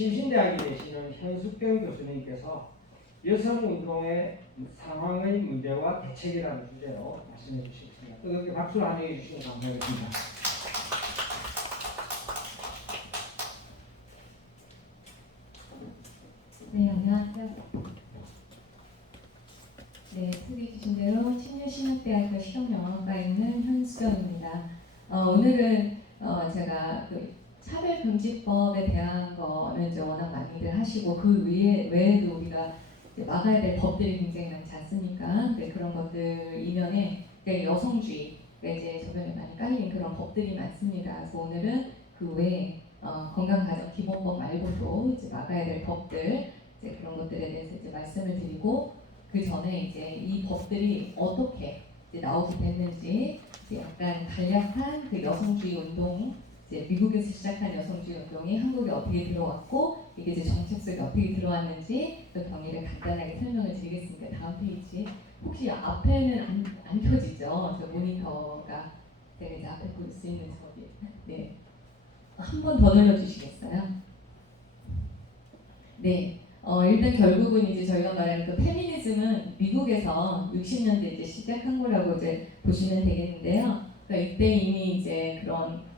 신신대학에 계시는 현숙경 교수님께서 여성운동의 상황의 문제와 대책이라는 주제로 말씀해 주시겠습니다. 뜨겁게 박수로 환영해 주시면 감사하겠습니다. 네, 안녕하세요. 네, 소개해 주신 대로 신유신학대학교 실용영어과에 있는 현수경입니다. 오늘은 제가 그 차별금지법에 대한 거는 이제 워낙 많이들 하시고 그 외에도 우리가 이제 막아야 될 법들이 굉장히 많지 않습니까? 네, 그런 것들 이면에 여성주의, 이제 주변에 많이 깔린 그런 법들이 많습니다. 그래서 오늘은 그 외에 건강가정기본법 말고도 이제 막아야 될 법들, 이제 그런 것들에 대해서 이제 말씀을 드리고, 그 전에 이제 이 법들이 어떻게 이제 나오게 됐는지, 이제 약간 간략한 그 여성주의 운동, 이제 미국에서 시작한 여성주의 운동이 한국에 어떻게 들어왔고, 이게 이제 정책 속에 어떻게 들어왔는지 그 경위를 간단하게 설명을 드리겠습니다. 다음 페이지. 혹시 앞에는 안 켜지죠? 저 모니터가 제가 이제 앞에 볼 수 있는 저기. 네. 한 번 더 눌러주시겠어요? 네. 일단 결국은 이제 저희가 말하는 그 페미니즘은 미국에서 60년대 이제 시작한 거라고 이제 보시면 되겠는데요. 그러니까 이때 이미 이제 그런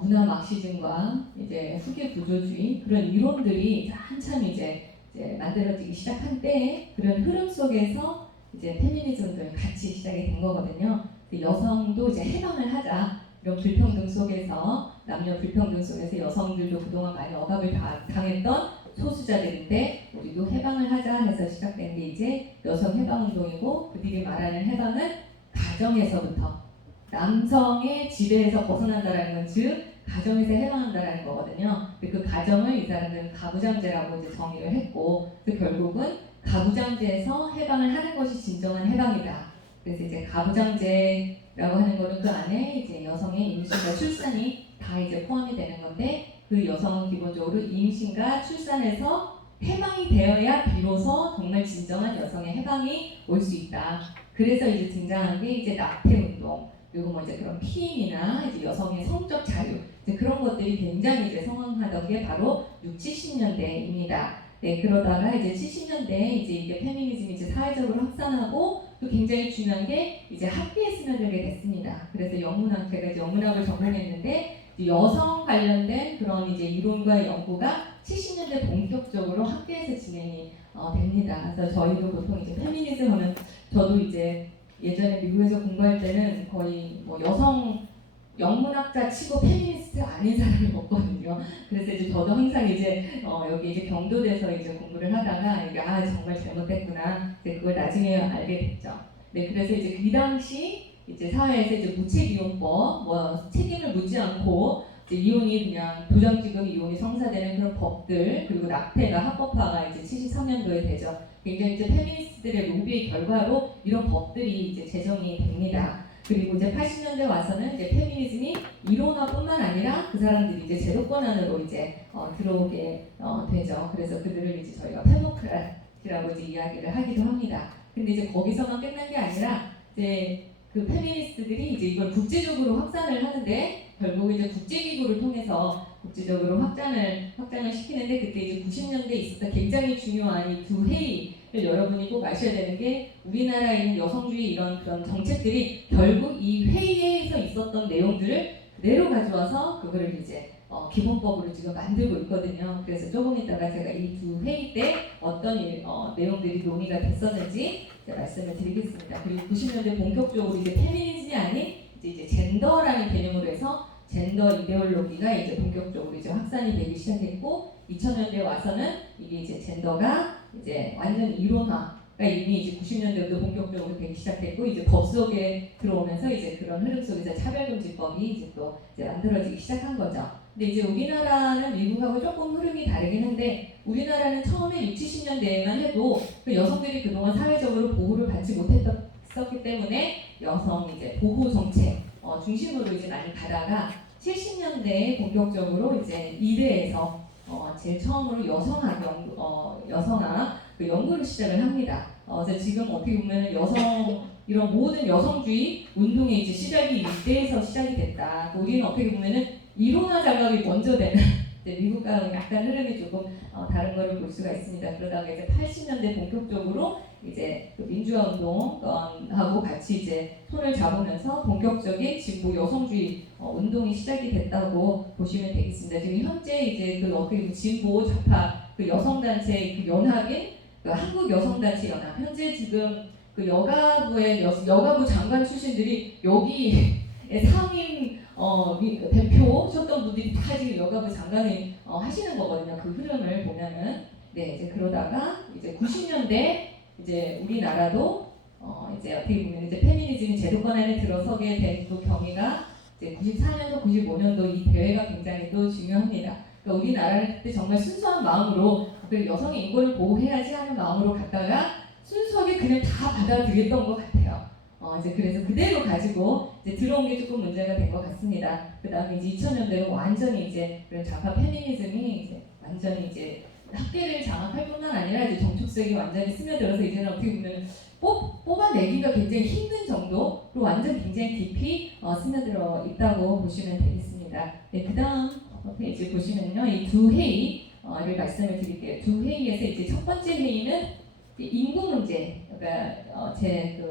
문화 막시즘과 이제 후계 구조주의 그런 이론들이 한참 이제 만들어지기 시작한 때에 그런 흐름 속에서 이제 페미니즘 운동이 같이 시작이 된 거거든요. 여성도 이제 해방을 하자. 이런 불평등 속에서 남녀 불평등 속에서 여성들도 그동안 많이 억압을 당했던 소수자들인데 우리도 해방을 하자 해서 시작된 게 이제 여성 해방 운동이고, 그들이 말하는 해방은 가정에서부터 남성의 지배에서 벗어난다라는 건 즉 가정에서 해방한다라는 거거든요. 근데 그 가정을 이 사람들은 가부장제라고 이제 정의를 했고, 그 결국은 가부장제에서 해방을 하는 것이 진정한 해방이다. 그래서 이제 가부장제라고 하는 거는 그 안에 이제 여성의 임신과 출산이 다 이제 포함이 되는 건데, 그 여성은 기본적으로 임신과 출산에서 해방이 되어야 비로소 정말 진정한 여성의 해방이 올 수 있다. 그래서 이제 등장한 게 이제 낙태 운동, 그리고 뭐 이제 그런 피임이나 이제 여성의 성적 자유, 이제 그런 것들이 굉장히 이제 성행하던 게 바로 60, 70년대입니다. 네, 그러다가 이제 70년대에 이제 이게 페미니즘이 이제 사회적으로 확산하고, 또 굉장히 중요한 게 이제 학계에 스며들게 됐습니다. 그래서 영문학, 제가 이제 영문학을 전공했는데 여성 관련된 그런 이제 이론과 연구가 70년대 본격적으로 학계에서 진행이 됩니다. 그래서 저희도 보통 이제 페미니즘 하면, 저도 이제 예전에 미국에서 공부할 때는 거의 뭐 여성 영문학자 치고 페미니스트 아닌 사람이 없거든요. 그래서 이제 저도 항상 이제 여기 이제 경도대에서 이제 공부를 하다가 이게 정말 잘못됐구나. 이제 그걸 나중에 알게 됐죠. 네, 그래서 이제 그 당시 이제 사회에서 이제 무책이혼법, 뭐 책임을 묻지 않고 이제 이혼이 그냥 도장지금 이혼이 성사되는 그런 법들, 그리고 낙태가 합법화가 이제 73년도에 되죠. 굉장히 이제 페미니스트들의 로비의 결과로 이런 법들이 이제 제정이 됩니다. 그리고 이제 80년대 와서는 이제 페미니즘이 이론화뿐만 아니라 그 사람들이 이제 제도권 안으로 이제 들어오게 되죠. 그래서 그들을 이제 저희가 페모크라시라고 이제 이야기를 하기도 합니다. 근데 이제 거기서만 끝난 게 아니라 이제 그 페미니스트들이 이제 이걸 국제적으로 확산을 하는데, 결국 이제 국제기구를 통해서 국제적으로 확장을 시키는데, 그때 이제 90년대에 있었던 굉장히 중요한 이 두 회의를 여러분이 꼭 아셔야 되는 게, 우리나라에 있는 여성주의 이런 그런 정책들이 결국 이 회의에서 있었던 내용들을 그대로 가져와서 그거를 이제 기본법으로 지금 만들고 있거든요. 그래서 조금 이따가 제가 이 두 회의 때 어떤 내용들이 논의가 됐었는지 말씀을 드리겠습니다. 그리고 90년대 본격적으로 이제 페미니즘이 아닌 이제 젠더라는 개념으로 해서 젠더 이데올로기가 이제 본격적으로 이제 확산이 되기 시작했고, 2000년대에 와서는 이게 이제 젠더가 이제 완전 이론화가 이미 이제 90년대부터 본격적으로 되기 시작했고, 이제 법 속에 들어오면서 이제 그런 흐름 속에서 차별금지법이 이제 또 이제 만들어지기 시작한 거죠. 근데 이제 우리나라는 미국하고 조금 흐름이 다르긴 한데, 우리나라는 처음에 60, 70년대에만 해도 그 여성들이 그동안 사회적으로 보호를 받지 못했었기 때문에 여성 이제 보호 정책 중심으로 이제 많이 가다가 70년대에 본격적으로 이제 이대에서 제일 처음으로 여성학 그 연구를 시작을 합니다. 그래서 지금 어떻게 보면 이런 모든 여성주의 운동의 이제 시작이 이때에서 시작이 됐다. 우리는 어떻게 보면은 이론화 작업이 먼저 되는 이제 미국과 약간 흐름이 조금 다른 거를 볼 수가 있습니다. 그러다가 이제 80년대 본격적으로 이제 그 민주화 운동하고 같이 이제 손을 잡으면서 본격적인 진보 여성주의 운동이 시작이 됐다고 보시면 되겠습니다. 지금 현재 이제 그 진보 좌파 그 여성단체 그 연합인 그 한국 여성단체 연합 현재 지금 그 여가부 장관 출신들이 여기에 상임 대표셨던 분들이 다 지금 여가부 장관을 하시는 거거든요. 그 흐름을 보면은 네 이제 그러다가 이제 90년대 이제 우리나라도 이제 어떻게 보면 이제 페미니즘이 제도권 안에 들어서게 된 또 경위가 이제 94년도 95년도 이 대회가 굉장히 또 중요합니다. 그러니까 우리나라는 그때 정말 순수한 마음으로 그 여성의 인권을 보호해야지 하는 마음으로 갔다가 순수하게 그냥 다 받아들였던 것 같아요. 이제 그래서 그대로 가지고 이제 들어온 게 조금 문제가 된 것 같습니다. 그 다음에 이제 2000년대로 완전히 이제 그런 좌파 페미니즘이 이제 완전히 이제 학계를 장악할 뿐만 아니라 이제 정축색이 완전히 스며들어서 이제는 어떻게 보면 뽑아내기가 굉장히 힘든 정도로 완전 굉장히 깊이 스며들어 있다고 보시면 되겠습니다. 네, 그 다음 페이지 보시면요. 이 두 회의를 말씀을 드릴게요. 두 회의에서 이제 첫 번째 회의는 인구 문제, 그러니까 제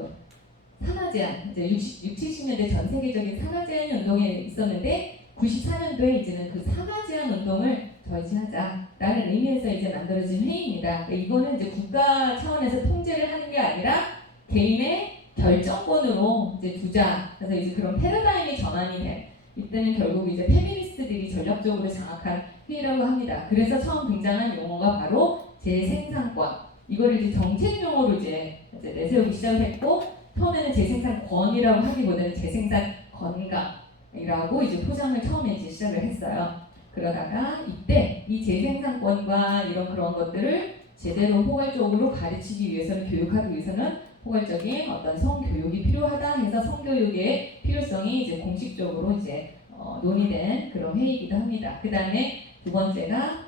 산화 제한, 이제 60, 70년대 전 세계적인 산화 제한 운동이 있었는데 94년도에 이제는 그 산화 제한 운동을 저지하자라는 의미에서 이제 만들어진 회의입니다. 이거는 이제 국가 차원에서 통제를 하는 게 아니라 개인의 결정권으로 이제 두자. 그래서 이제 그런 패러다임이 전환이 된 이때는 결국 이제 페미니스트들이 전략적으로 장악한 회의라고 합니다. 그래서 처음 등장한 용어가 바로 재생산권. 이거를 이제 정책 용어로 이제 내세우기 시작했고 처음에는 재생산권이라고 하기보다는 재생산 건강이라고 이제 포장을 처음에 이제 시작을 했어요. 그러다가 이때 이 재생산권과 이런 그런 것들을 제대로 포괄적으로 가르치기 위해서는 교육하기 위해서는 포괄적인 어떤 성교육이 필요하다 해서 성교육의 필요성이 이제 공식적으로 이제 논의된 그런 회의이기도 합니다. 그 다음에 두 번째가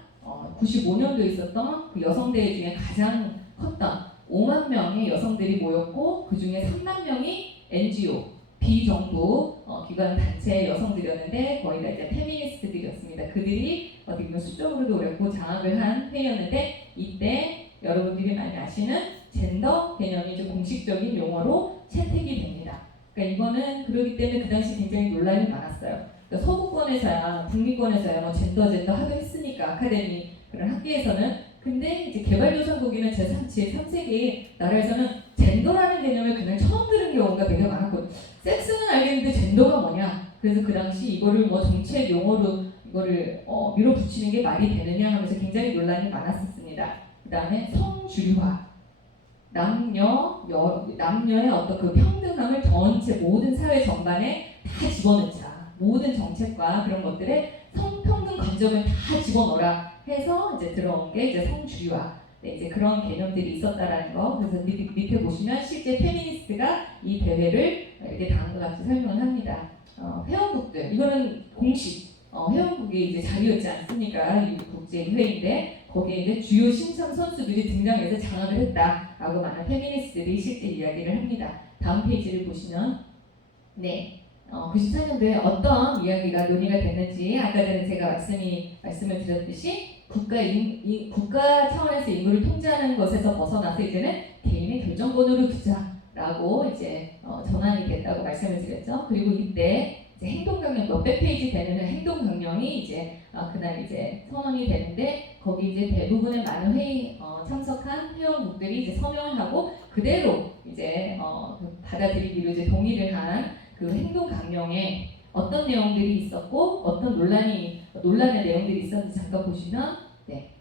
95년도에 있었던 그 여성대회 중에 가장 컸던 5만 명의 여성들이 모였고 그 중에 3만 명이 NGO, 비정부 기관 단체 여성들이었는데 거의 다 이제 페미니스트들이었습니다. 그들이 어떻게 보면 수적으로도 어렵고 장악을 한 회의였는데 이때 여러분들이 많이 아시는 젠더 개념이 좀 공식적인 용어로 채택이 됩니다. 그러니까 이거는 그렇기 때문에 그 당시 굉장히 논란이 많았어요. 그러니까 서구권에서야 북미권에서야 뭐 젠더 하도 했으니까 아카데미 그런 학계에서는 근데 이제 개발도상국이나 제3세계 나라에서는 젠더라는 개념을 그냥 처음 들은 경우가 되게 많았거든요. 섹스는 알겠는데 젠더가 뭐냐? 그래서 그 당시 이거를 뭐 정책 용어로 이거를 밀어붙이는 게 말이 되느냐 하면서 굉장히 논란이 많았었습니다. 그 다음에 성주류화, 남녀의 어떤 그 평등함을 전체 모든 사회 전반에 다 집어넣자. 모든 정책과 그런 것들에 성평등 관점을 다 집어넣어라. 해서 이제 들어온 게 이제 성주의화, 네, 이제 그런 개념들이 있었다라는 거. 그래서 밑에 보시면 실제 페미니스트가 이 대회를 이렇게 다음과 같이 설명을 합니다. 회원국들 이거는 공식 회원국이 이제 자리였지 않습니까? 이 국제회의인데 거기에 이제 주요 신청 선수들이 등장해서 장악을 했다라고 많은 페미니스트들이 실제 이야기를 합니다. 다음 페이지를 보시면 네. 94년도에 어떤 이야기가 논의가 됐는지 아까 전에 제가 말씀을 드렸듯이 국가 차원에서 인구를 통제하는 것에서 벗어나서 이제는 개인의 결정권으로 두자라고 이제 전환이 됐다고 말씀을 드렸죠. 그리고 이때 이제 행동강령 몇백 페이지 되는 행동강령이 이제 그날 이제 선언이 되는데 거기 이제 대부분의 많은 회의 참석한 회원국들이 이제 서명을 하고 그대로 이제 받아들이기로 이제 동의를 한 그 행동 강령에 어떤 내용들이 있었고 어떤 논란의 내용들이 있었는지 잠깐 보시면 네,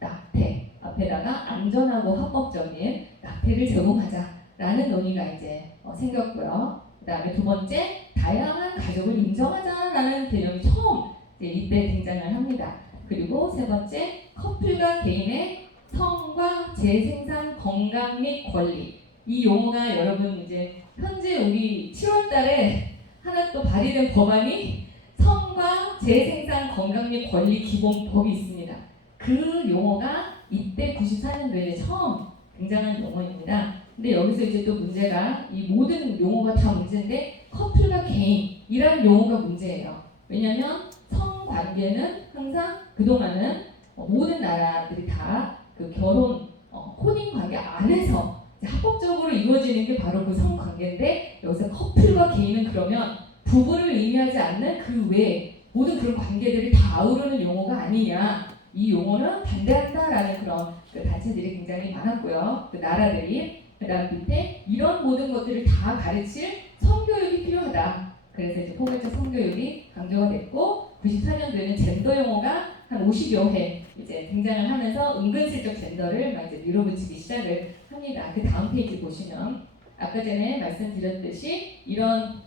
낙태 앞에다가 안전하고 합법적인 낙태를 제공하자라는 논의가 이제 생겼고요. 그다음에 두 번째 다양한 가족을 인정하자라는 개념이 처음 이때 등장을 합니다. 그리고 세 번째 커플과 개인의 성과 재생산 건강 및 권리 이 용어가 여러분 이제 현재 우리 7월달에 하나 또 발의된 법안이 성과 재생산 건강 및 권리 기본법이 있습니다. 그 용어가 이때 94년도에 처음 등장한 용어입니다. 근데 여기서 이제 또 문제가 이 모든 용어가 다 문제인데 커플과 개인이라는 용어가 문제예요. 왜냐하면 성과 성관계는 항상 그동안은 모든 나라들이 다 그 결혼 혼인 관계 안에서 합법적으로 이루어지는 게 바로 그 성관계인데, 여기서 커플과 개인은 그러면 부부를 의미하지 않는 그 외에 모든 그런 관계들이 다 아우르는 용어가 아니냐, 이 용어는 반대한다라는 그런 그 단체들이 굉장히 많았고요. 그 나라들이. 그 다음 밑에 이런 모든 것들을 다 가르칠 성교육이 필요하다. 그래서 이제 포괄적 성교육이 강조가 됐고, 94년도에는 젠더 용어가 한 50여 회 이제 등장을 하면서 은근슬쩍 젠더를 막 이제 밀어붙이기 시작을 합니다. 그 다음 페이지 보시면 아까 전에 말씀드렸듯이 이런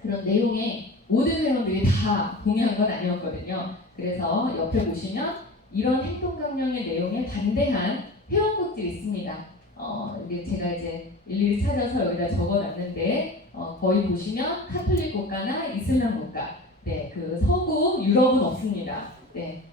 그런 내용에 모든 회원들이 다 동의한 건 아니었거든요. 그래서 옆에 보시면 이런 행동 강령의 내용에 반대한 회원국들이 있습니다. 이게 제가 이제 일일이 찾아서 여기다 적어놨는데 거의 보시면 카톨릭 국가나 이슬람 국가, 네, 그 서구 유럽은 없습니다. 네,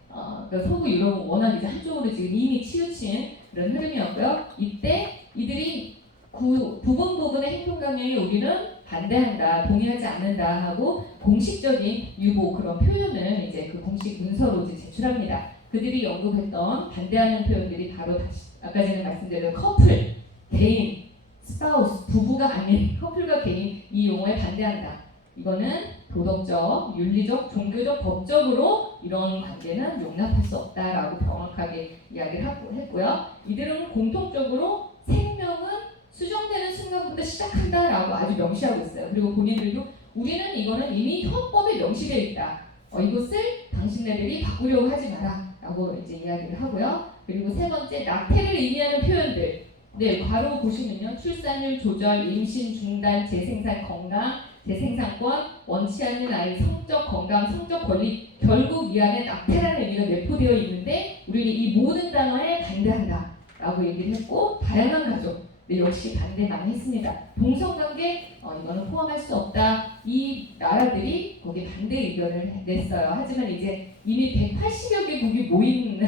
그 서구 유럽은 워낙 이제 한쪽으로 지금 이미 치우친 그런 흐름이었고요. 이때 이들이 부분 행동 강령에 우리는 반대한다, 동의하지 않는다 하고 공식적인 유보 그런 표현을 이제 그 공식 문서로 이제 제출합니다. 그들이 언급했던 반대하는 표현들이 바로 다시 아까 전에 말씀드린 커플, 개인, 스파우스, 부부가 아닌 커플과 개인, 이 용어에 반대한다. 이거는 도덕적, 윤리적, 종교적, 법적으로 이런 관계는 용납할 수 없다라고 명확하게 이야기를 했고요. 이들은 공통적으로 생명은 수정되는 순간부터 시작한다라고 아주 명시하고 있어요. 그리고 본인들도 우리는 이거는 이미 헌법에 명시되어 있다. 이것을 당신네들이 바꾸려고 하지 마라 라고 이제 이야기를 하고요. 그리고 세 번째, 낙태를 의미하는 표현들. 네, 괄호 보시면요. 출산율 조절, 임신 중단, 재생산 건강, 재생산권, 원치 않는 아이, 성적 건강, 성적 권리, 결국 이 안에 낙태라는 의미가 내포되어 있는데 우리는 이 모든 단어에 반대한다 라고 얘기를 했고, 다양한 가족, 네, 역시 반대 많이 했습니다. 동성관계 이거는 포함할 수 없다. 이 나라들이 거기에 반대 의견을 냈어요. 하지만 이제 이미 180여 개국이 모인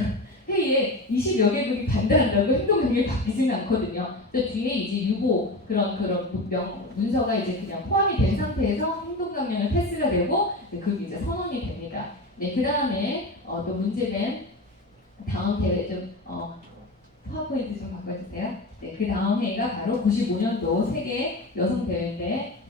회의에 20여 개국이 반대한다고 행동경이 바뀌지는 않거든요. 그래서 뒤에 이제 유보 그런 문서가 이제 그냥 포함이 된 상태에서 행동강령을 패스가 되고 그게 이제 선언이 됩니다. 네, 그 다음에 또 문제된 다음 대회 좀 파워포인트 좀 바꿔주세요. 네, 그 다음 회의가 바로 95년도 세계 여성 대회인데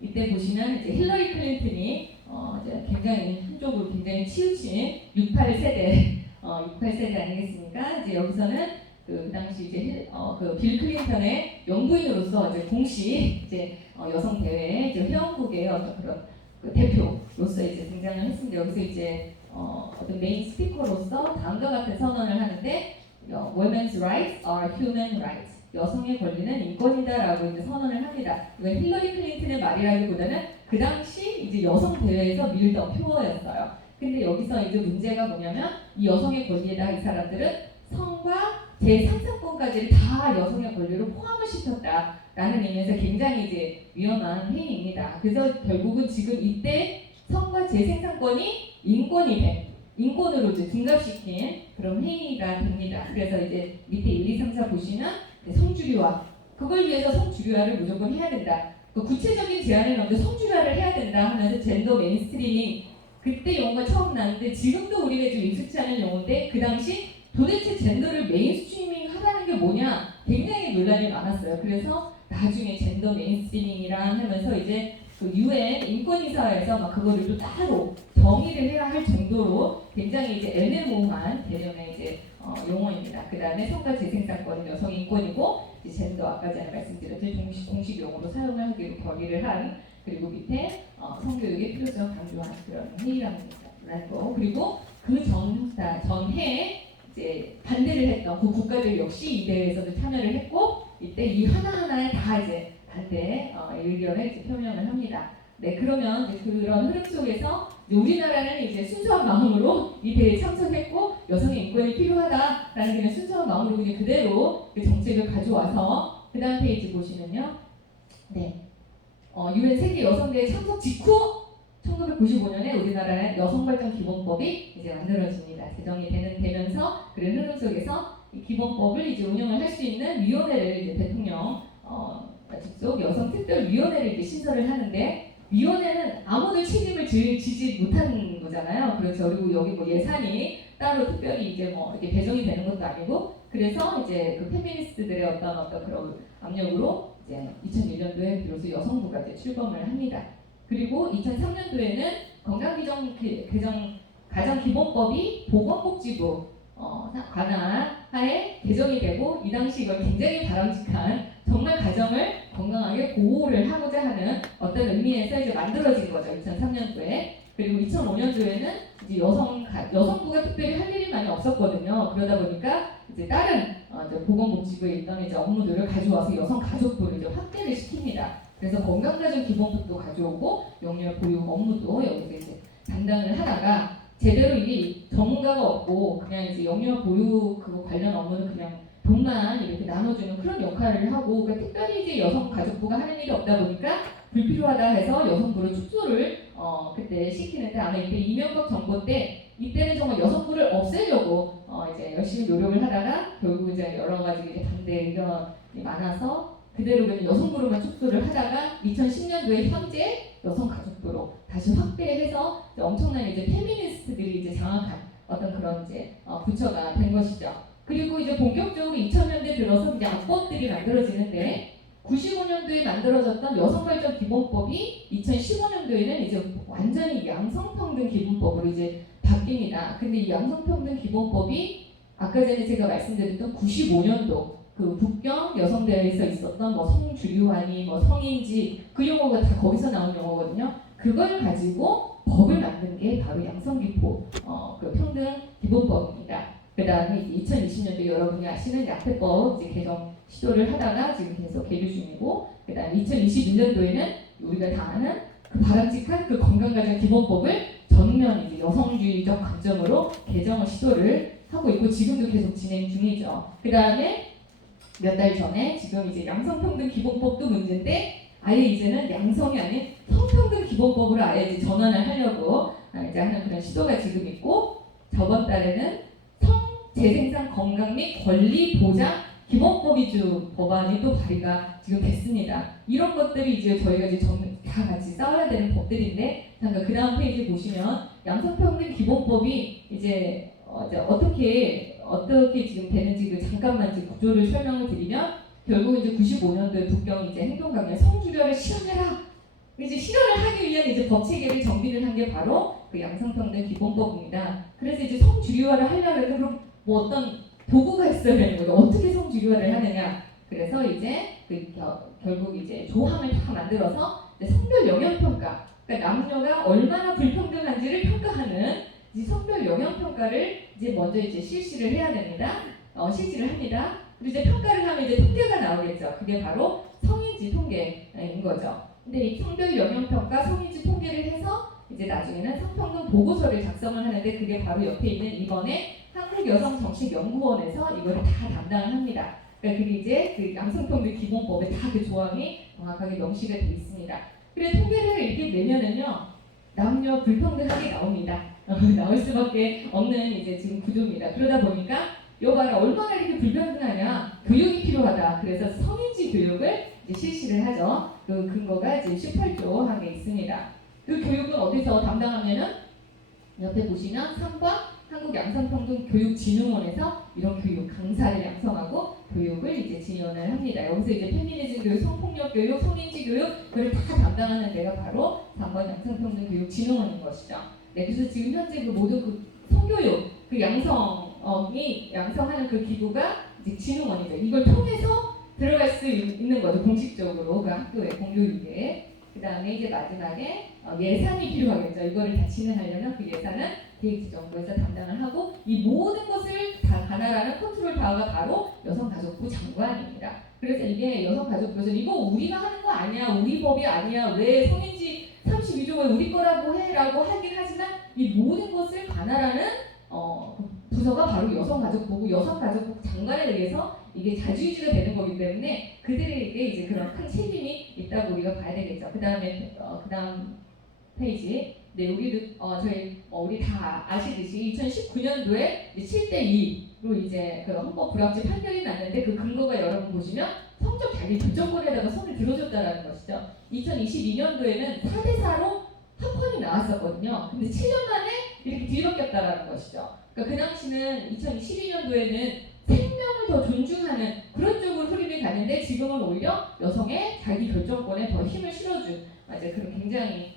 이때 보시면 이제 힐러리 클린턴이 이제 굉장히 한쪽으로 굉장히 치우친 68세대 68세대 아니겠습니까? 이제 여기서는 그 당시 이제 그 빌 클린턴의 영부인으로서 이제 공식 이제 여성 대회에 이제 회원국의 어떤 그런 그 대표로서 이제 등장을 했습니다. 여기서 이제 어떤 메인 스피커로서 다음과 같은 선언을 하는데 Women's rights are human rights. 여성의 권리는 인권이다라고 이제 선언을 합니다. 이건 힐러리 클린턴의 말이라기보다는 그 당시 이제 여성 대회에서 밀던 표어였어요. 근데 여기서 이제 문제가 뭐냐면 이 여성의 권리에다 이 사람들은 성과 재상상권까지를 다 여성의 권리로 포함을 시켰다라는 의미에서 굉장히 이제 위험한 행위입니다. 그래서 결국은 지금 이때 성과 재생산권이 인권이 된 인권으로 이제 둔갑시킨 그런 행위가 됩니다. 그래서 이제 밑에 1, 2, 3, 4 보시면 성주류화, 그걸 위해서 성주류화를 무조건 해야 된다. 그 구체적인 제안을 넣는데 성주류화를 해야 된다 하면서 젠더 메인스트리밍, 그때 용어가 처음 나왔는데 지금도 우리가 좀 익숙치 않은 용어인데 그 당시 도대체 젠더를 메인스트리밍 하라는 게 뭐냐 굉장히 논란이 많았어요. 그래서 나중에 젠더 메인스트리밍이랑 하면서 이제 그 UN 인권이사회에서 막 그거를 또 따로 정의를 해야 할 정도로 굉장히 이제 애매모호한 개념의 이제 용어입니다. 그 다음에 성과 재생산권은 여성 인권이고 이제 젠더 아까 전에 말씀드렸듯이 공식 용어로 사용을 하기로 결의를 한, 그리고 밑에 성교육의 필요성 강조한 그런 회의라는 거, 그리고 그 전해에 이제 반대를 했던 그 국가들 역시 이 대회에서도 참여를 했고 이때 이 하나하나에 다 이제 반대 의견을 이제 표명을 합니다. 네, 그러면 이제 그런 흐름 속에서 이제 우리나라는 이제 순수한 마음으로 이 대회에 참석했고 여성의 인권이 필요하다라는 그냥 순수한 마음으로 그냥 그대로 그 정책을 가져와서 그 다음 페이지 보시면요. 네, UN 세계 여성대회 참석 직후 1995년에 우리나라의 여성발전기본법이 이제 만들어집니다. 제정이 되면서 그런 흐름 속에서 이 기본법을 이제 운영을 할 수 있는 위원회를 이제 대통령 직속 여성특별위원회를 이제 신설을 하는데 위원회는 아무도 책임을 지지 못하는 거잖아요. 그렇죠. 그리고 여기 뭐 예산이 따로 특별히 이제 뭐 이렇게 배정이 되는 것도 아니고, 그래서 이제 그 페미니스트들의 어떤 그런 압력으로 이제 2001년도에 비로소 여성부가 이제 출범을 합니다. 그리고 2003년도에는 가정기본법이 보건복지부 관할하에 개정이 되고, 이 당시 이걸 굉장히 바람직한, 정말 가정을 건강하게 보호를 하고자 하는 어떤 의미에서 이제 만들어진 거죠. 2003년도에. 그리고 2005년도에는 이제 여성부가 특별히 할 일이 많이 없었거든요. 그러다 보니까 이제 다른 이제 보건복지부에 있던 이제 업무들을 가져와서 여성가족부를 이제 확대를 시킵니다. 그래서 건강가정기본법도 가져오고 영유아 보육 업무도 여기서 이제 담당을 하다가, 제대로 이게 전문가가 없고 그냥 이제 영유아 보육 그거 관련 업무는 그냥 돈만 이렇게 나눠주는 그런 역할을 하고, 그러니까 특별히 이제 여성가족부가 하는 일이 없다 보니까 불필요하다 해서 여성부를 축소를 그때 시키는데, 아마 이때 이명박 정부 때 이때는 정말 여성부를 없애려고 이제 열심히 노력을 하다가 결국 이제 여러 가지 이제 반대 의견이 많아서 그대로 그냥 여성부로만 축소를 하다가 2010년도에 현재 여성가족부로 다시 확대해서 이제 엄청난 이제 페미니스트들이 이제 장악한 어떤 그런 이제 부처가 된 것이죠. 그리고 이제 본격적으로 2000년대 들어서 이제 악법들이 만들어지는데, 95년도에 만들어졌던 여성발전기본법이 2015년도에는 이제 완전히 양성평등기본법으로 이제 바뀝니다. 근데 이 양성평등기본법이 아까 전에 제가 말씀드렸던 95년도 그 북경 여성대회에서 있었던 뭐 성주류환이 뭐 성인지 그 용어가 다 거기서 나온 용어거든요. 그걸 가지고 법을 만든 게 바로 양성기포 그 평등 기본법입니다. 그 다음에 2020년도 여러분이 아시는 약태법 이제 개정 시도를 하다가 지금 계속 계류 중이고, 그 다음에 2021년도에는 우리가 다 아는 그 바람직한 그 건강가정기본법을 전면 이제 여성주의적 관점으로 개정을 시도를 하고 있고, 지금도 계속 진행 중이죠. 그 다음에 몇 달 전에 지금 이제 양성평등기본법도 문제인데, 아예 이제는 양성이 아닌 성평등기본법으로 아예 이제 전환을 하려고 이제 하는 그런 시도가 지금 있고, 저번 달에는 재생산 건강 및 권리 보장 기본법 위주 법안이 또 발의가 지금 됐습니다. 이런 것들이 이제 저희가 이제 다 같이 싸워야 되는 법들인데, 잠깐 그 다음 페이지 보시면 양성평등 기본법이 이제 어떻게 지금 되는지 그 잠깐만 이제 구조를 설명을 드리면, 결국 이제 95년도에 북경 이제 행동강령 성주별을 실현해라. 이제 실현을 하기 위한 이제 법 체계를 정비를 한 게 바로 그 양성평등 기본법입니다. 그래서 이제 성주류화를 하려고 해서 그럼 뭐 어떤 도구가 있어야 되는 거죠. 어떻게 성주류화를 하느냐. 그래서 이제 결국 이제 조항을 다 만들어서 이제 성별 영역 평가, 그러니까 남녀가 얼마나 불평등한지를 평가하는 이 성별 영역 평가를 이제 먼저 이제 실시를 해야 됩니다. 실시를 합니다. 그리고 이제 평가를 하면 이제 통계가 나오겠죠. 그게 바로 성인지 통계인 거죠. 근데 이 성별 영역 평가, 성인지 통계를 해서 이제 나중에는 성평등 보고서를 작성을 하는데, 그게 바로 옆에 있는 이번에 한국여성정책연구원에서 이거를 다 담당을 합니다. 그러니까 그게 이제 그 양성평등 기본법에 다 그 조항이 정확하게 명시가 되어 있습니다. 그래 통계를 이렇게 내면은요, 남녀 불평등하게 나옵니다. 나올 수밖에 없는 이제 지금 구조입니다. 그러다 보니까 여봐라 얼마나 이렇게 불평등하냐, 교육이 필요하다. 그래서 성인지 교육을 이제 실시를 하죠. 그 근거가 이제 18조 항에 있습니다. 그 교육은 어디서 담당하면은 옆에 보시면 3번 한국양성평등교육진흥원에서 이런 교육 강사를 양성하고 교육을 이제 지원을 합니다. 여기서 이제 페미니즘 교육, 성폭력 교육, 성인지 교육 그걸 다 담당하는 데가 바로 3번 양성평등교육진흥원인 것이죠. 네, 그래서 지금 현재 그 모든 그 성교육, 그 양성하는 그 기구가 이제 진흥원이죠. 이걸 통해서 들어갈 수 있는 거죠. 공식적으로 그 학교의 공교육에. 그 다음에 이제 마지막에 예산이 필요하겠죠. 이거를 다 진행하려면 그 예산은 기획지정부에서 담당을 하고, 이 모든 것을 다 관할하는 컨트롤 파워가 바로 여성가족부 장관입니다. 그래서 이게 여성가족부에서 이거 우리가 하는 거 아니야, 우리 법이 아니야, 왜 성인지 32조가 우리 거라고 해라고 하긴 하지만, 이 모든 것을 관할하는 부서가 바로 여성가족부고, 여성가족부 장관에 의해서 이게 자주유지가 되는 거기 때문에 그들에게 이제 그런 큰 책임이 있다고 우리가 봐야 되겠죠. 그 다음 페이지. 네, 우리 다 아시듯이 2019년도에 7대2로 이제 그 헌법 불합치 판결이 났는데, 그 근거가 여러분 보시면 헌법 자기 결정권에다가 손을 들어줬다라는 것이죠. 2022년도에는 4대4로 합헌이 나왔었거든요. 근데 7년 만에 이렇게 뒤바뀌었다라는 것이죠. 그러니까 그 당시는 2012년도에는 생명을 더 존중하는 그런 쪽으로 흐름이 가는데 지금은 오히려 여성의 자기 결정권에 더 힘을 실어준 맞아요. 그런 굉장히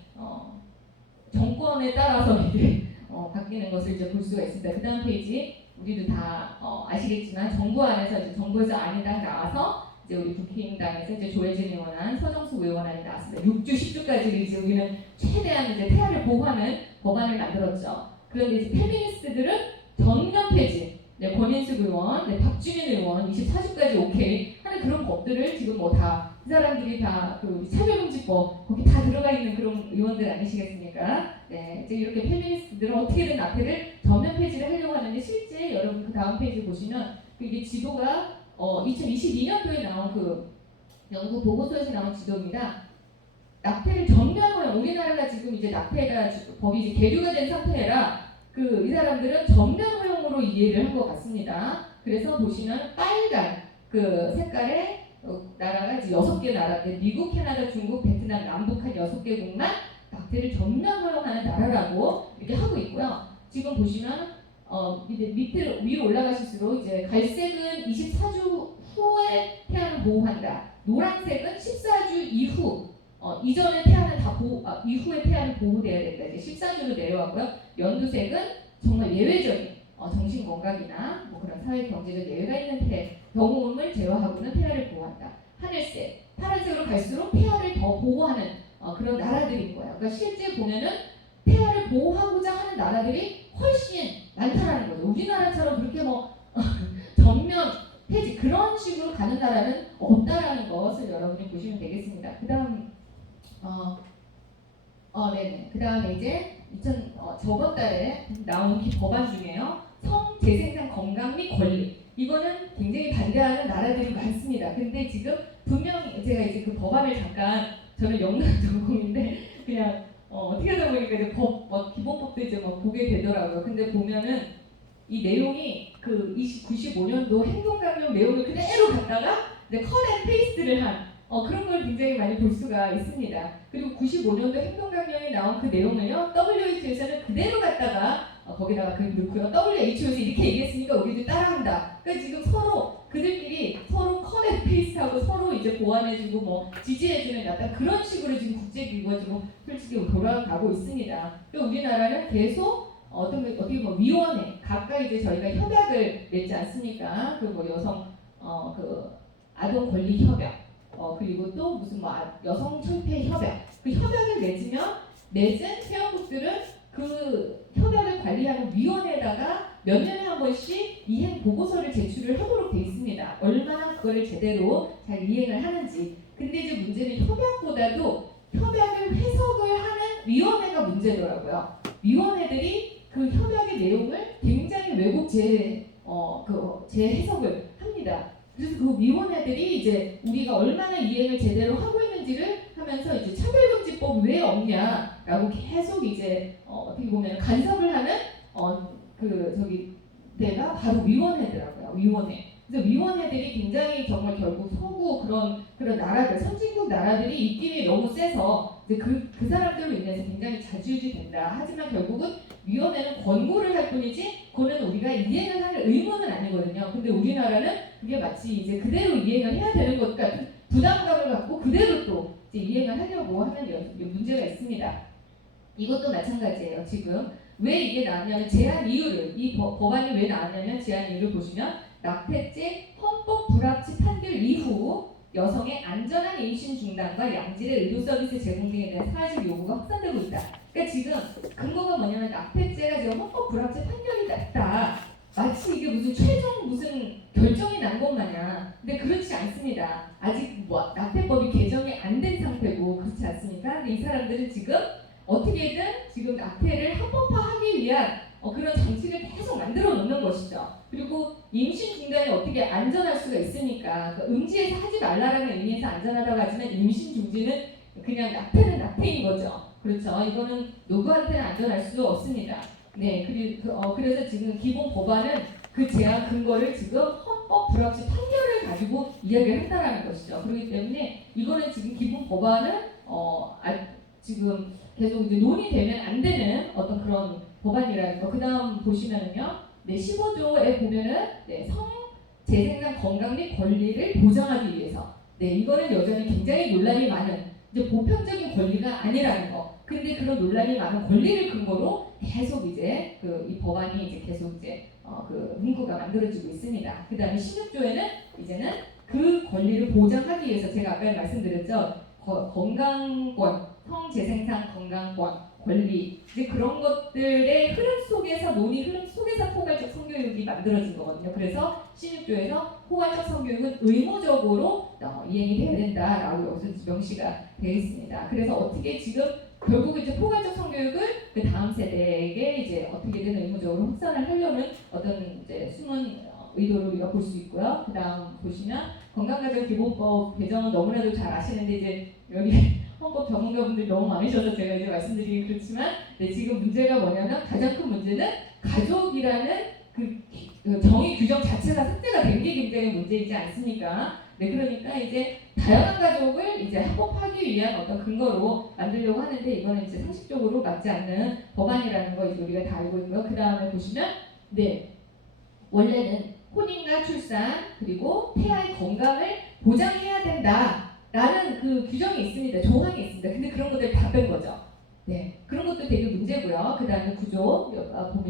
정권에 따라서 이게 바뀌는 것을 이제 볼 수가 있습니다. 그 다음 페이지 우리도 다 아시겠지만 정부 안에서 이제 정부에서 안이 딱 나와서 이제 우리 국힘당에서 이제 조혜진 의원안, 서정숙 의원안이 나왔습니다. 6주, 10주까지 이제 우리는 최대한 이제 태아를 보호하는 법안을 만들었죠. 그런데 이제 페미니스트들은 전면 폐지, 네, 권인숙 의원, 네, 박주민 의원 24주까지 오케이 하는 그런 법들을 지금 뭐 다 이 사람들이 다 그 차별금지법 거기 다 들어가 있는 그런 의원들 아니시겠습니까? 네, 이제 이렇게 페미니스트들은 어떻게든 앞에를 전면 폐지를 하려고 하는데 실제 여러분 그 다음 페이지 보시면 이게 지도가 2022년도에 나온 그 연구 보고서에서 나온 지도입니다. 낙태를 전면으로 우리나라가 지금 이제 낙태가 법이 이제 계류가 된 상태라 이 사람들은 전면 허용으로 이해를 한 것 같습니다. 그래서 보시면 빨간 그 색깔의 나라가 이제 6개 나라인데 미국, 캐나다, 중국, 베트남, 남북한 6개국만 낙태를 전면 허용하는 나라라고 이렇게 하고 있고요. 지금 보시면 이제 위로 올라가실수록 이제 갈색은 24주 후에 태아를 보호한다. 노란색은 14주 이후 이전에 태아는 다 이후에 태아는 보호돼야 된다. 이제 14주로 내려왔고요. 연두색은 정말 예외적인 정신 건강이나 뭐 그런 사회 경제적 예외가 있는 경험을 제외하고는 태아를 보호한다. 하늘색, 파란색으로 갈수록 태아를 더 보호하는 그런 나라들인 거예요. 그러니까 실제 보면은 태아를 보호하고자 하는 나라들이 훨씬 많다라는 거죠. 우리나라처럼 그렇게 뭐 전면 폐지 그런 식으로 가는 나라는 없다라는 것을 여러분이 보시면 되겠습니다. 그다음 네네. 그다음에 이제 저번 달에 나온 법안 중에요. 성재생산 건강 및 권리. 이거는 굉장히 반대하는 나라들이 많습니다. 근데 지금 분명히 제가 이제 그 법안을 잠깐 저는 영문 전공인데 그냥 어떻게 하다 보니까 이제 기본법도 이제 보게 되더라고요. 근데 보면은 이 내용이 그 95년도 행동강령 내용을 그대로 갖다가 이제 컷 앤 페이스트를 한 그런 걸 굉장히 많이 볼 수가 있습니다. 그리고 95년도 행동강령에 나온 그 내용을요, WHO에서는 그대로 갖다가 거기다가 글 넣고요. WHO에서 이렇게 얘기했으니까 우리도 따라한다. 그러니까 지금 서로 그들끼리 서로 컷 앤 페이스트하고 서로 이제 보완해주고 뭐 지지해주는 약간 그런 식으로 지금 국제기구가 지금 솔직히 돌아가고 있습니다. 그러니까 우리나라는 계속 어떻게 뭐 위원회 각각 이제 저희가 협약을 맺지 않습니까? 그 뭐 여성 그 아동 권리 협약 그리고 또 무슨 뭐 여성 철폐 협약 그 협약을 맺은 회원국들은 그 협약을 관리하는 위원회에다가 몇 년에 한 번씩 이행 보고서를 제출을 하도록 돼 있습니다. 얼마나 그거를 제대로 잘 이행을 하는지. 근데 이제 문제는 협약보다도 협약을 해석을 하는 위원회가 문제더라고요. 위원회들이 그 협약의 내용을 굉장히 왜곡 재해석을 합니다. 그래서 그 위원회들이 이제 우리가 얼마나 이행을 제대로 하고 있는지를 하면서 이제 차별금지법 왜 없냐라고 계속 이제 어떻게 보면 간섭을 하는 데가 바로 위원회더라고요. 위원회. 그래서 위원회들이 굉장히 정말 결국 서구 그런 나라들, 선진국 나라들이 입김이 너무 세서 이제 그 사람들로 인해서 굉장히 자주유지 된다. 하지만 결국은 위원회는 권고를 할 뿐이지, 그거는 우리가 이행을 할 의무는 아니거든요. 근데 우리나라는 그게 마치 이제 그대로 이행을 해야 되는 것 같은 부담감을 갖고 그대로 또 이제 이행을 하려고 하는 문제가 있습니다. 이것도 마찬가지예요. 지금 왜 이게 나왔냐면 제한 이유를 이 법안이 왜 나왔냐면 제한 이유를 보시면 낙태죄 헌법 불합치 판결 이후 여성의 안전한 임신 중단과 양질의 의료 서비스 제공 등에 대한 사회적 요구가 확산되고 있다. 그러니까 지금 근거가 뭐냐면 낙태죄가 지금 헌법 불합치 판결이 났다. 마치 이게 무슨 최종 무슨 결정이 난 것 마냥. 근데 그렇지 않습니다. 아직 낙태법이 개정이 안 된 상태고 그렇지 않습니까? 근데 이 사람들은 지금 어떻게든 지금 낙태를 합법화하기 위한 그런 장치를 계속 만들어 놓는 것이죠. 그리고 임신 중단이 어떻게 안전할 수가 있습니까? 그러니까 음지에서 하지 말라라는 의미에서 안전하다고 하지만 임신 중지는 그냥 낙태는 낙태인 거죠. 그렇죠. 이거는 누구한테는 안전할 수 없습니다. 네, 그래서 지금 기본 법안은 그 제한 근거를 지금 헌법 불합치 판결을 가지고 가지고 이야기를 한다라는 것이죠. 그렇기 때문에 이거는 지금 기본 법안은 지금 계속 이제 논의되면 안 되는 어떤 그런 법안이라는 거. 그 다음 보시면은요, 네, 15조에 보면은 네, 재생산 건강 및 권리를 보장하기 위해서, 네, 이거는 여전히 굉장히 논란이 많은 이제 보편적인 권리가 아니라는 거. 근데 그런 논란이 많은 권리를 근거로 계속 이제 이 법안이 이제 계속 이제 그 문구가 만들어지고 있습니다. 그 다음에 16조에는 이제는 그 권리를 보장하기 위해서 제가 아까 말씀드렸죠. 건강권, 성재생산 건강권, 권리, 이제 그런 것들의 흐름 속에서 논의 흐름 속에서 포괄적 성교육이 만들어진 거거든요. 그래서 16조에서 포괄적 성교육은 의무적으로 이행이 돼야 된다라고 여기서 명시가 되어 있습니다. 그래서 어떻게 지금 결국 이제 포괄적 성교육을 그 다음 세대에게 이제 어떻게든 의무적으로 확산을 하려는 어떤 이제 숨은 의도를 우리가 볼 수 있고요. 그 다음 보시면 건강가족기본법 개정은 너무나도 잘 아시는데 이제 여기 헌법 전문가분들이 너무 많으셔서 제가 이제 말씀드리기 그렇지만 네, 지금 문제가 뭐냐면 가장 큰 문제는 가족이라는 그 정의 규정 자체가 삭제가 된 게 굉장히 문제이지 않습니까? 네, 그러니까 이제 다양한 가족을 이제 합법하기 위한 어떤 근거로 만들려고 하는데 이거는 이제 상식적으로 맞지 않는 법안이라는 거 이제 우리가 다 알고 있고요. 그 다음에 보시면 네, 원래는 혼인과 출산 그리고 태아의 건강을 보장해야 된다라는 그 규정이 있습니다. 조항이 있습니다. 근데 그런 것들 다 뺀 거죠. 네, 그런 것도 되게 문제고요. 그 다음에 구조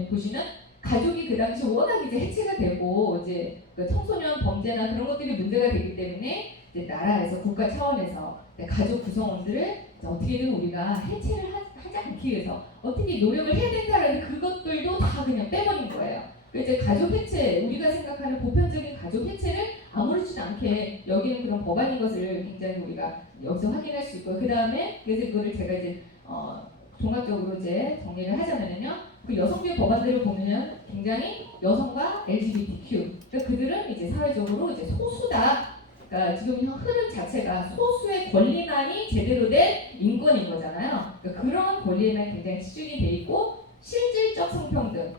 보시면 가족이 그 당시 워낙 이제 해체가 되고 이제 그 청소년 범죄나 그런 것들이 문제가 되기 때문에 이제 나라에서 국가 차원에서 가족 구성원들을 어떻게든 우리가 해체를 하지 않기 위해서 어떻게 노력을 해야 된다라는 그것들도 다 그냥 빼버린 거예요. 이제 가족 해체, 우리가 생각하는 보편적인 가족 해체를 아무렇지도 않게 여기는 그런 법안인 것을 굉장히 우리가 여기서 확인할 수 있고요. 그 다음에 그래서 이거를 제가 이제 종합적으로 이제 정리를 하자면요. 그 여성계 법안들을 보면 굉장히 여성과 LGBTQ, 그러니까 그들은 이제 사회적으로 이제 소수다. 그러니까 지금 흐름 자체가 소수의 권리만이 제대로 된 인권인 거잖아요. 그러니까 그런 권리에만 굉장히 치중이 돼 있고 실질적 성평등,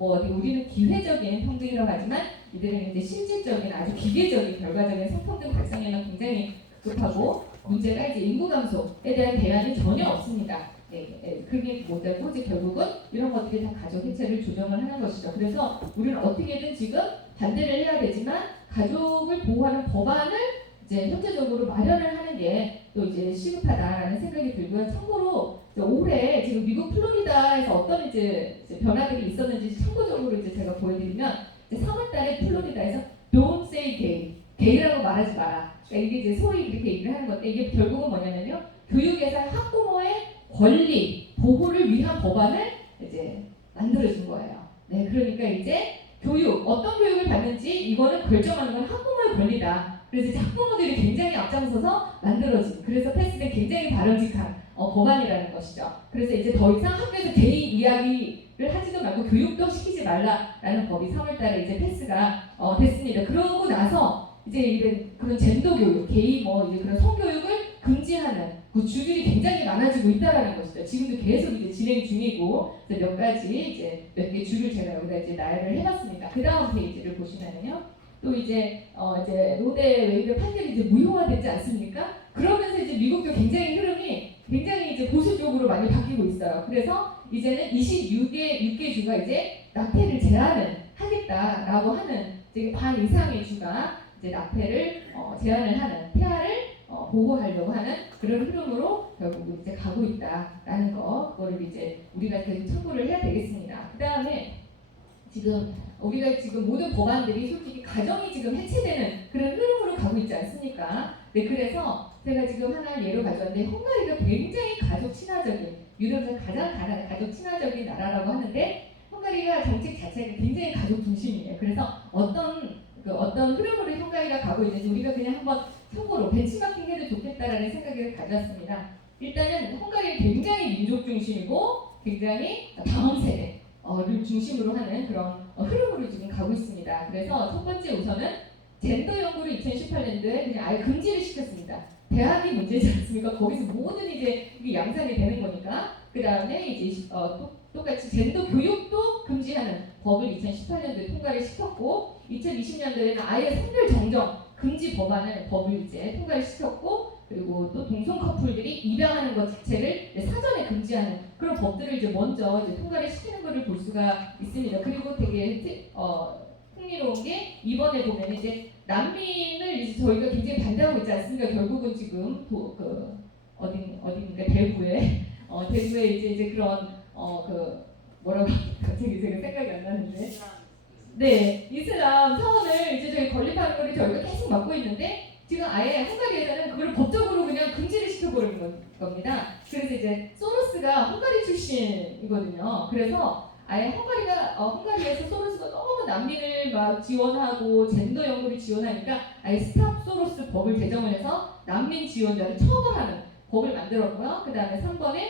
우리는 기회적인 평등이라고 하지만 이들은 이제 실질적인 아주 기계적인 결과적인 성평등 발상에는 굉장히 급하고 문제가 이제 인구 감소에 대한 대안이 전혀 없습니다. 그게 뭐냐고 이제 결국은 이런 것들이 다 가족 해체를 조정을 하는 것이죠. 그래서 우리는 어떻게든 지금 반대를 해야 되지만 가족을 보호하는 법안을 이제 현재적으로 마련을 하는 게 또 이제 시급하다라는 생각이 들고요. 참고로 올해 지금 미국 플로리다에서 어떤 이제 변화들이 있었는지 참고적으로 이제 제가 보여드리면 이제 3월달에 플로리다에서 Don't say gay, 게이라고 말하지 마라. 그러니까 이게 이제 소위 이렇게 얘기를 하는 건데 이게 결국은 뭐냐면요. 교육에서 학부모의 권리 보호를 위한 법안을 이제 만들어진 거예요. 네, 그러니까 이제 교육 어떤 교육을 받는지 이거는 결정하는 건 학부모의 권리다. 그래서 이제 학부모들이 굉장히 앞장서서 만들어진 그래서 패스된 굉장히 바람직한 법안이라는 것이죠. 그래서 이제 더 이상 학교에서 게이 이야기를 하지도 말고 교육도 시키지 말라라는 법이 3월달에 이제 패스가 됐습니다. 그러고 나서 이제 그런 젠더 교육, 게이 이제 그런 성교육을 금지하는 그 주들이 굉장히 많아지고 있다라는 것이죠. 지금도 계속 이제 진행 중이고 몇 가지 이제 몇 개 줄을 제가 여기다 이제 나열을 해봤습니다. 그 다음 페이지를 보시면은요. 또 이제 로데 웨이드 판결이 이제 무효화되지 않습니까? 그러면서 이제 미국도 굉장히 흐름이 굉장히 이제 보수적으로 많이 바뀌고 있어요. 그래서 이제는 26개 주가 이제 낙태를 제한을 하겠다라고 하는 이제 반 이상의 주가 이제 낙태를 제한을 하는 태아를 보호하려고 하는 그런 흐름으로 결국 이제 가고 있다라는 거를 이제 우리가 계속 참고를 해야 되겠습니다. 그 다음에 우리가 지금 모든 법안들이 솔직히 가정이 지금 해체되는 그런 흐름으로 가고 있지 않습니까? 네, 그래서 제가 지금 하나 예로 가져왔는데 헝가리가 굉장히 가족 친화적인 유럽에서 가장 가족 친화적인 나라라고 하는데 헝가리가 정책 자체가 굉장히 가족 중심이에요. 그래서 어떤 흐름으로 헝가리가 가고 있는지 우리가 그냥 한번 참고로 벤치마킹 해도 좋겠다라는 생각을 가져왔습니다. 일단은 헝가리는 굉장히 민족 중심이고 굉장히 다음 세대를 중심으로 하는 그런 흐름으로 지금 가고 있습니다. 그래서 첫 번째 우선은 젠더 연구를 2018년도에 그냥 아예 금지를 시켰습니다. 대학이 문제지 않습니까? 거기서 모든 이제 이게 양산이 되는 거니까. 그 다음에 이제 똑같이 젠더 교육도 금지하는 법을 2018년도에 통과를 시켰고 2020년도에는 아예 성별 정정 금지 법을 이제 통과를 시켰고, 그리고 또 동성 커플들이 입양하는 것 자체를 사전에 금지하는 그런 법들을 이제 먼저 이제 통과를 시키는 것을 볼 수가 있습니다. 그리고 되게 흥미로운 게 이번에 보면 이제 난민을 이제 저희가 굉장히 반대하고 있지 않습니까? 결국은 지금 어디입니까? 대구에 이제 그런 뭐라고 갑자기 제가 생각이 안 나는데. 네, 이슬람 사원을 이제 저희 건립하는 거를 저희가 계속 막고 있는데 지금 아예 헝가리에서는 그걸 법적으로 그냥 금지를 시켜버리는 겁니다. 그래서 이제 소로스가 헝가리 출신이거든요. 그래서 아예 헝가리에서 소로스가 너무 난민을 막 지원하고 젠더 연구를 지원하니까 아예 스탑 소로스 법을 제정을 해서 난민 지원자를 처벌하는 법을 만들었고요. 그 다음에 3번에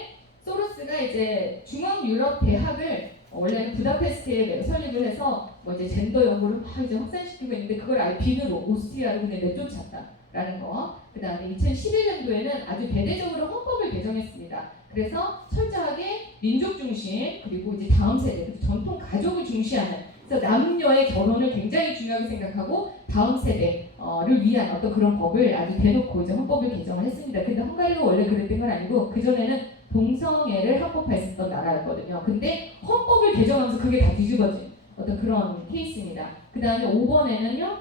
소로스가 이제 중앙 유럽 대학을 원래는 부다페스트에 설립을 해서 뭐 이제 젠더 연구를 막 이제 확산시키고 있는데 그걸 아예 비누로 오스트리아로 그냥 내쫓았다라는 거. 그 다음에 2011년도에는 아주 대대적으로 헌법을 개정했습니다. 그래서 철저하게 민족 중심 그리고 이제 다음 세대, 전통 가족을 중시하는 그래서 남녀의 결혼을 굉장히 중요하게 생각하고 다음 세대를 위한 어떤 그런 법을 아주 대놓고 이제 헌법을 개정을 했습니다. 근데 헝가리가 원래 그랬던 건 아니고 그 전에는 동성애를 합법화했었던 나라였거든요. 근데 헌법을 개정하면서 그게 다 뒤집어진 어떤 그런 케이스입니다. 그 다음에 5번에는요.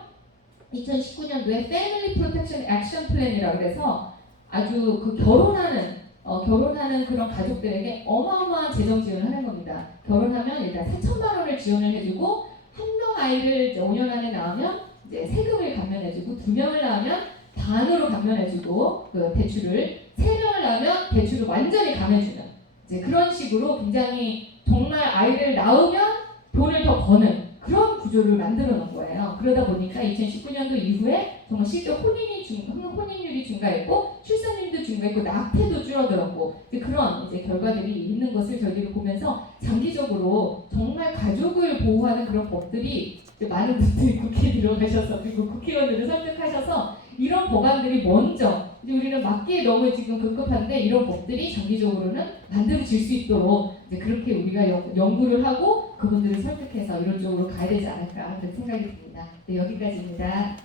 2019년도에 Family Protection Action Plan이라고 해서 아주 그 결혼하는 그런 가족들에게 어마어마한 재정 지원을 하는 겁니다. 결혼하면 일단 4천만 원을 지원을 해주고 한 명 아이를 이제 5년 안에 낳으면 이제 세금을 감면해주고 2명을 낳으면 반으로 감면해주고 그 대출을 3명을 낳으면 대출을 완전히 감해주는 이제 그런 식으로 굉장히 정말 아이를 낳으면 돈을 더 버는 그런 구조를 만들어 놓은 거예요. 그러다 보니까 2019년도 이후에 정말 실제 혼인율이 증가했고 출산율도 증가했고 낙태도 줄어들었고 이제 그런 이제 결과들이 있는 것을 저희들이 보면서 장기적으로 정말 가족을 보호하는 그런 법들이 많은 분들이 국회에 들어가셔서 그리고 국회의원들을 설득하셔서 이런 법안들이 먼저 이제 우리는 막기에 너무 지금 급급한데 이런 법들이 장기적으로는 만들어질 수 있도록 이제 그렇게 우리가 연구를 하고 그분들을 설득해서 이런 쪽으로 가야 되지 않을까 하는 생각이 듭니다. 네, 여기까지입니다.